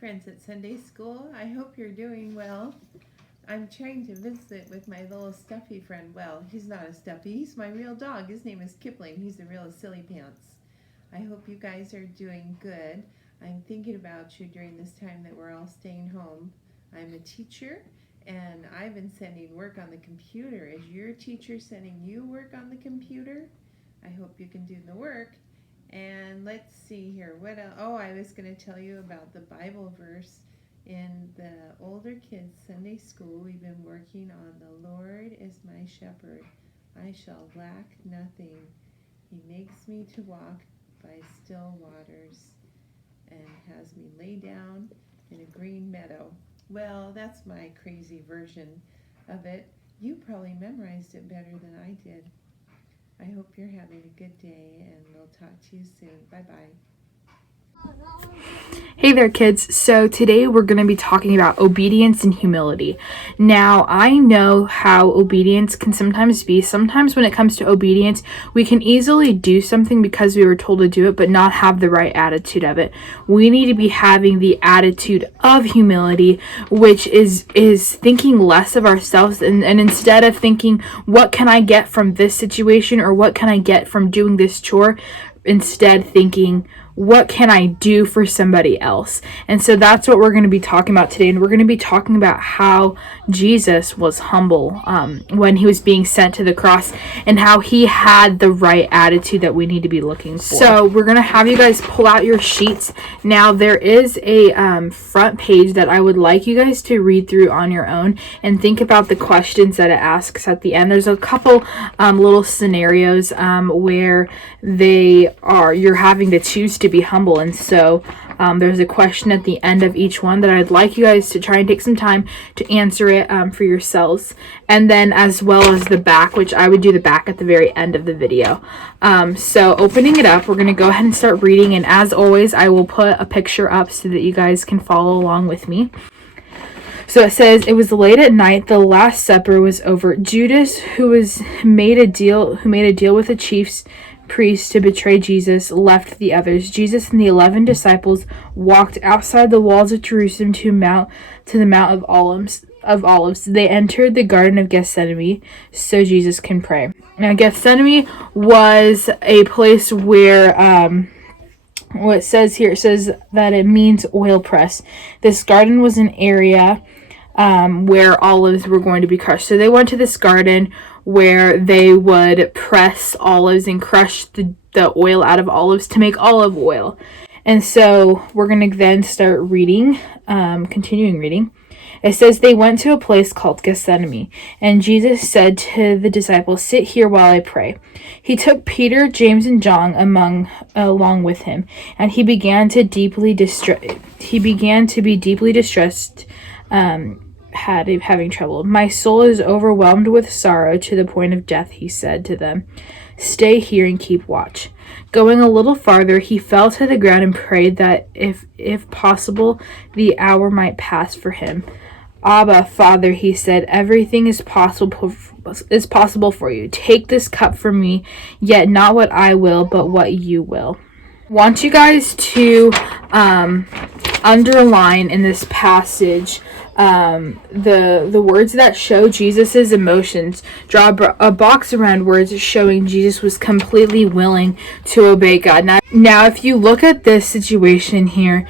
friends at Sunday school. I hope you're doing well. I'm trying to visit with my little stuffy friend. Well, he's not a stuffy. He's my real dog. His name is Kipling. He's the real silly pants. I hope you guys are doing good. I'm thinking about you during this time that we're all staying home. I'm a teacher, and I've been sending work on the computer. Is your teacher sending you work on the computer? I hope you can do the work. And let's see here. What else? Oh, I was going to tell you about the Bible verse in the older kids' Sunday school. We've been working on the Lord is my shepherd. I shall lack nothing. He makes me to walk by still waters and has me lay down in a green meadow. Well, that's my crazy version of it. You probably memorized it better than I did. I hope you're having a good day, and we'll talk to you soon. Bye-bye. Hey there, kids. So today we're going to be talking about obedience and humility. Now, I know how obedience can sometimes be. Sometimes when it comes to obedience, we can easily do something because we were told to do it, but not have the right attitude of it. We need to be having the attitude of humility, which is thinking less of ourselves and instead of thinking, what can I get from this situation or what can I get from doing this chore? Instead thinking, what can I do for somebody else? And so that's what we're going to be talking about today. And we're going to be talking about how Jesus was humble when he was being sent to the cross and how he had the right attitude that we need to be looking for. So we're going to have you guys pull out your sheets. Now there is a front page that I would like you guys to read through on your own and think about the questions that it asks at the end. There's a couple little scenarios where you're having to choose to be humble, and so there's a question at the end of each one that I'd like you guys to try and take some time to answer it for yourselves, and then as well as the back, which I would do the back at the very end of the video. So opening it up, we're going to go ahead and start reading, and as always I will put a picture up so that you guys can follow along with me. So it says, it was late at night, the Last Supper was over. Judas, who made a deal with the chief's priests to betray Jesus, left the others. Jesus and the 11 disciples walked outside the walls of Jerusalem to the Mount of Olives. They entered the Garden of Gethsemane so Jesus can pray. Now, Gethsemane was a place where what it says here, it says that it means oil press. This garden was an area where olives were going to be crushed. So they went to this garden where they would press olives and crush the oil out of olives to make olive oil. And so we're going to then start reading, continuing reading. It says, they went to a place called Gethsemane, and Jesus said to the disciples, sit here while I pray. He took Peter, James, and John along with him, and he began to be deeply distressed, having trouble. My soul is overwhelmed with sorrow to the point of death, he said to them. Stay here and keep watch. Going a little farther, he fell to the ground and prayed that if possible, the hour might pass for him. Abba, Father, he said, everything is possible for you. Take this cup from me, yet not what I will, but what you will. I want you guys to underline in this passage the words that show Jesus's emotions. Draw a box around words showing Jesus was completely willing to obey God. Now if you look at this situation here,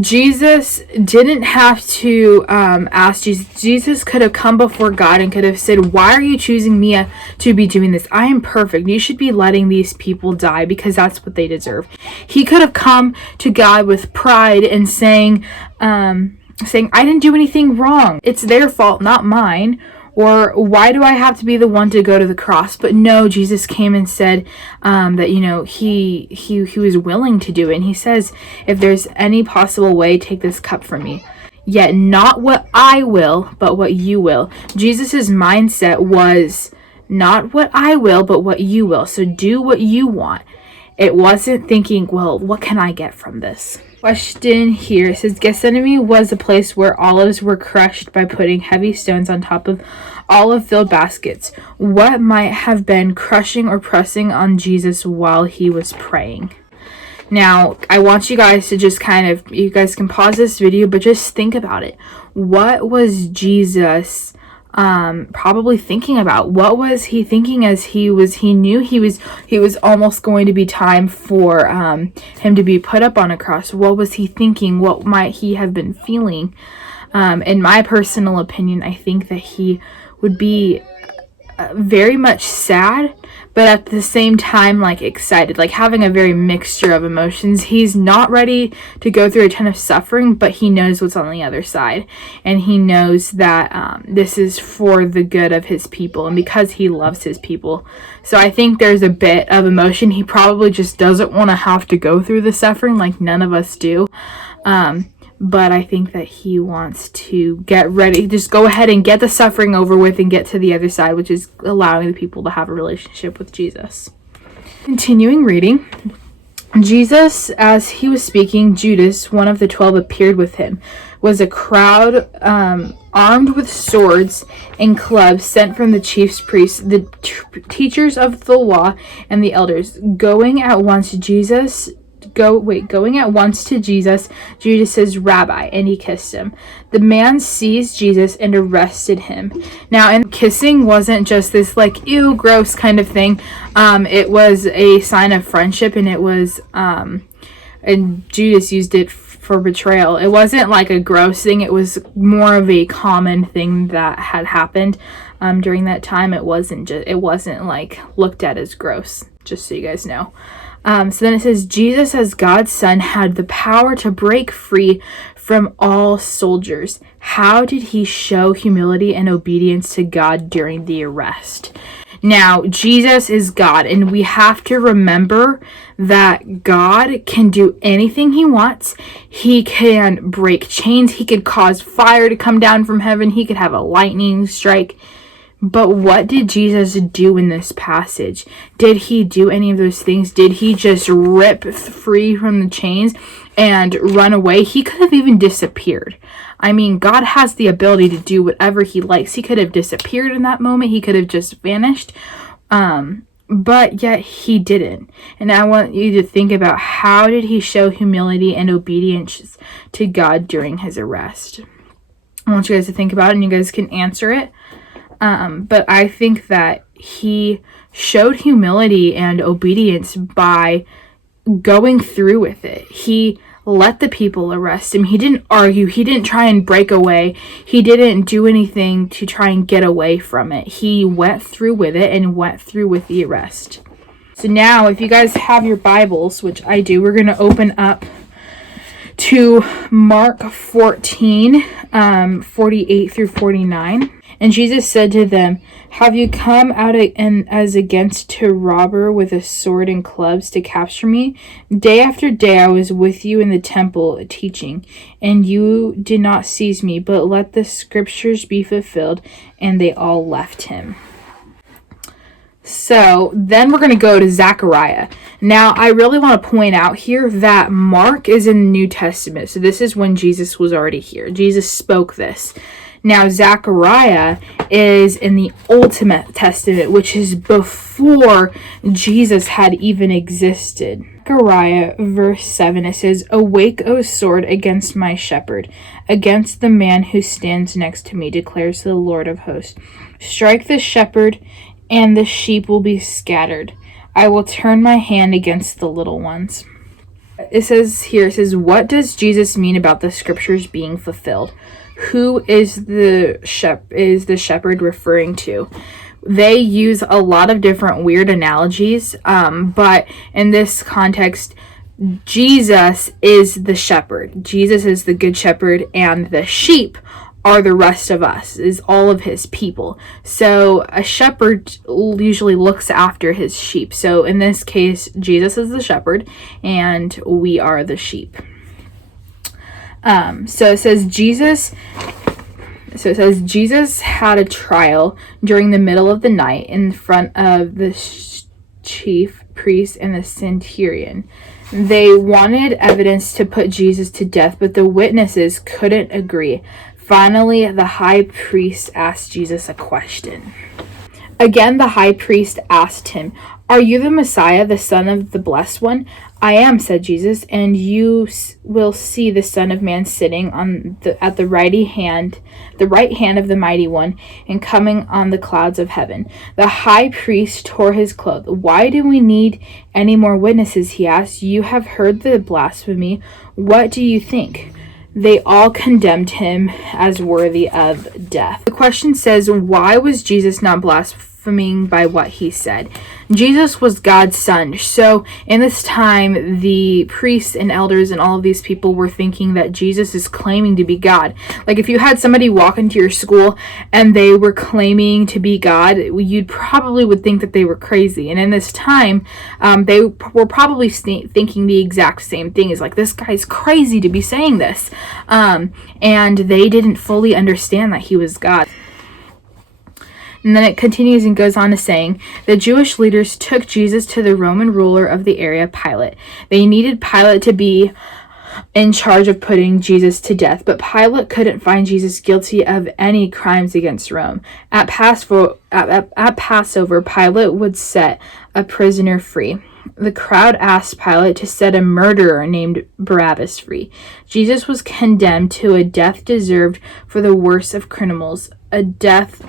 Jesus didn't have to ask Jesus. Jesus could have come before God and could have said, why are you choosing me to be doing this? I am perfect. You should be letting these people die because that's what they deserve. He could have come to God with pride and saying, I didn't do anything wrong. It's their fault, not mine. Or why do I have to be the one to go to the cross? But no, Jesus came and said that, he was willing to do it. And he says, if there's any possible way, take this cup from me. Yet not what I will, but what you will. Jesus's mindset was not what I will, but what you will. So do what you want. It wasn't thinking, well, what can I get from this? Question here, it says, Gethsemane was a place where olives were crushed by putting heavy stones on top of olive-filled baskets. What might have been crushing or pressing on Jesus while he was praying? Now, I want you guys to just you guys can pause this video, but just think about it. What was Jesus probably thinking about? What was he thinking as he knew he was almost going to be time for him to be put up on a cross? What was he thinking? What might he have been feeling? In my personal opinion, I think that he would be very much sad, but at the same time, like, excited, like having a very mixture of emotions. He's not ready to go through a ton of suffering, but he knows what's on the other side, and he knows that this is for the good of his people, and because he loves his people. So I think there's a bit of emotion. He probably just doesn't want to have to go through the suffering, like none of us do. But I think that he wants to get ready, just go ahead and get the suffering over with and get to the other side, which is allowing the people to have a relationship with Jesus. Continuing reading. Jesus, as he was speaking, Judas, one of the 12, appeared with him. Was a crowd armed with swords and clubs sent from the chief priests, the teachers of the law, and the elders. Going at once to Jesus, Judas says, "Rabbi," and he kissed him. The man seized Jesus and arrested him. Now, and kissing wasn't just this like ew, gross kind of thing. It was a sign of friendship, and it was and Judas used it for betrayal. It wasn't like a gross thing. It was more of a common thing that had happened during that time. It wasn't like looked at as gross, just so you guys know. So then it says, Jesus, as God's son, had the power to break free from all soldiers. How did he show humility and obedience to God during the arrest? Now, Jesus is God, and we have to remember that God can do anything he wants. He can break chains. He could cause fire to come down from heaven. He could have a lightning strike. But what did Jesus do in this passage? Did he do any of those things? Did he just rip free from the chains and run away? He could have even disappeared. I mean, God has the ability to do whatever he likes. He could have disappeared in that moment. He could have just vanished. But yet he didn't. And I want you to think about, how did he show humility and obedience to God during his arrest? I want you guys to think about it, and you guys can answer it. But I think that he showed humility and obedience by going through with it. He let the people arrest him. He didn't argue. He didn't try and break away. He didn't do anything to try and get away from it. He went through with it and went through with the arrest. So now, if you guys have your Bibles, which I do, we're going to open up to Mark 14, 48 through 49. And Jesus said to them, "Have you come out as against a robber with a sword and clubs to capture me? Day after day I was with you in the temple teaching, and you did not seize me, but let the scriptures be fulfilled." And they all left him. So then we're going to go to Zechariah. Now, I really want to point out here that Mark is in the New Testament. So this is when Jesus was already here. Jesus spoke this. Now, Zechariah is in the Old Testament, which is before Jesus had even existed. Zechariah, verse 7, it says, "Awake, O sword, against my shepherd, against the man who stands next to me, declares the Lord of hosts. Strike the shepherd, and the sheep will be scattered. I will turn my hand against the little ones." It says, what does Jesus mean about the scriptures being fulfilled? Who is the shepherd referring to? They use a lot of different weird analogies, but in this context, Jesus is the shepherd. Jesus is the good shepherd, and the sheep are the rest of us, is all of his people. So a shepherd usually looks after his sheep. So in this case, Jesus is the shepherd, and we are the sheep. So it says Jesus had a trial during the middle of the night in front of the chief priest and the centurion. They wanted evidence to put Jesus to death, but the witnesses couldn't agree. Finally, the high priest asked Jesus a question. Again, the high priest asked him, "Are you the Messiah, the Son of the Blessed One?" "I am," said Jesus, "and you will see the Son of Man sitting at the right hand of the Mighty One, and coming on the clouds of heaven." The high priest tore his clothes. "Why do we need any more witnesses?" he asked. "You have heard the blasphemy. What do you think?" They all condemned him as worthy of death. The question says, why was Jesus not blaspheming by what he said? Jesus was God's son. So in this time, the priests and elders and all of these people were thinking that Jesus is claiming to be God. Like if you had somebody walk into your school and they were claiming to be God, you probably would think that they were crazy. And in this time, they were probably thinking the exact same thing. Is like, this guy's crazy to be saying this. And they didn't fully understand that he was God. And then it continues and goes on to saying, the Jewish leaders took Jesus to the Roman ruler of the area, Pilate. They needed Pilate to be in charge of putting Jesus to death, but Pilate couldn't find Jesus guilty of any crimes against Rome. At Passover, Pilate would set a prisoner free. The crowd asked Pilate to set a murderer named Barabbas free. Jesus was condemned to a death deserved for the worst of criminals, a death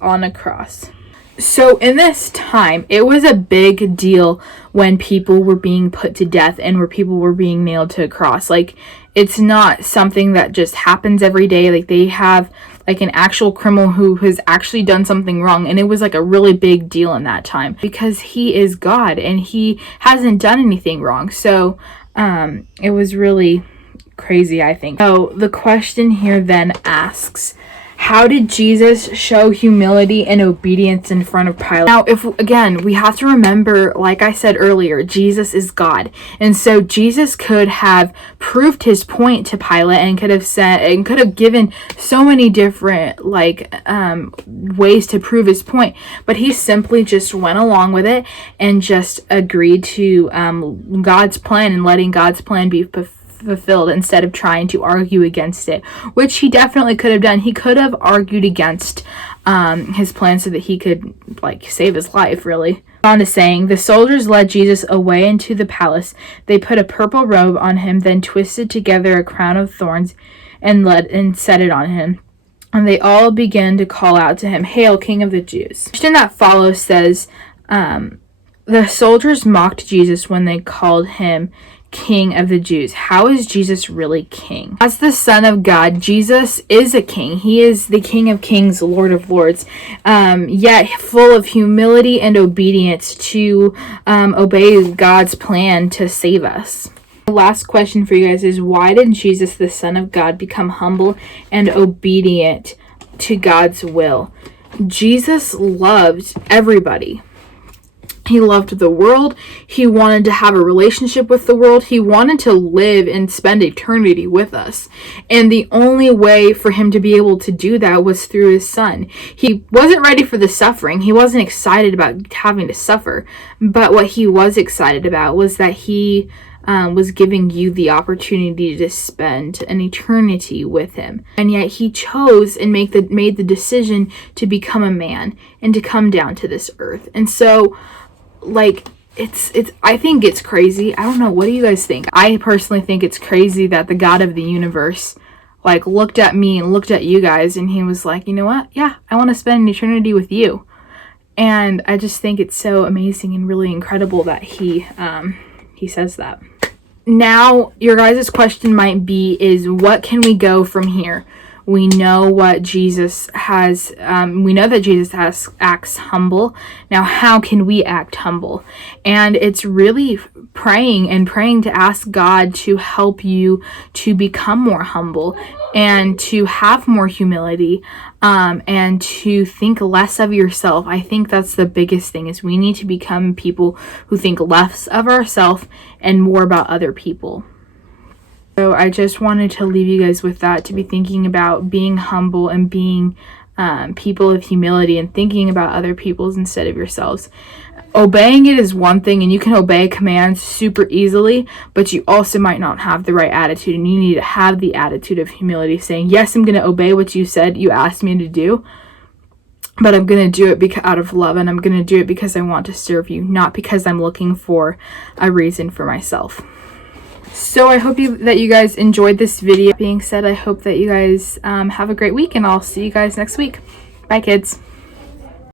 on a cross. So in this time, it was a big deal when people were being put to death and where people were being nailed to a cross. Like, it's not something that just happens every day. Like, they have like an actual criminal who has actually done something wrong, and it was like a really big deal in that time because he is God and he hasn't done anything wrong. So it was really crazy, I think. So the question here then asks, how did Jesus show humility and obedience in front of Pilate? Now, we have to remember, like I said earlier, Jesus is God. And so Jesus could have proved his point to Pilate and could have given so many different ways to prove his point. But he simply just went along with it and just agreed to God's plan and letting God's plan be fulfilled instead of trying to argue against it, which he definitely could have done. He could have argued against his plan so that he could save his life, really. On to saying, the soldiers led Jesus away into the palace. They put a purple robe on him, then twisted together a crown of thorns and set it on him. And they all began to call out to him, "Hail, King of the Jews." The question that follows says, the soldiers mocked Jesus when they called him King of the Jews. How is Jesus really king? As the Son of God, Jesus is a king. He is the King of Kings, Lord of Lords, yet full of humility and obedience to obey God's plan to save us. The last question for you guys is, why did Jesus, the Son of God, become humble and obedient to God's will? Jesus loved everybody. He loved the world. He wanted to have a relationship with the world. He wanted to live and spend eternity with us. And the only way for him to be able to do that was through his son. He wasn't ready for the suffering. He wasn't excited about having to suffer. But what he was excited about was that he was giving you the opportunity to spend an eternity with him. And yet he chose and made the decision to become a man and to come down to this earth. And so, I think it's crazy. I don't know. What do you guys think? I personally think it's crazy that the God of the universe, looked at me and looked at you guys and he was like, you know what? Yeah, I want to spend an eternity with you. And I just think it's so amazing and really incredible that he says that. Now, your guys' question might be, is what can we go from here? We know what Jesus has, we know that Jesus acts humble. Now, how can we act humble? And it's really praying to ask God to help you to become more humble and to have more humility, and to think less of yourself. I think that's the biggest thing, is we need to become people who think less of ourselves and more about other people. So I just wanted to leave you guys with that, to be thinking about being humble and being people of humility and thinking about other people's instead of yourselves. Obeying it is one thing, and you can obey commands super easily, but you also might not have the right attitude, and you need to have the attitude of humility, saying, yes, I'm going to obey what you said you asked me to do, but I'm going to do it out of love, and I'm going to do it because I want to serve you, not because I'm looking for a reason for myself. So I hope that you guys enjoyed this video. That being said, I hope that you guys have a great week, and I'll see you guys next week. Bye, kids.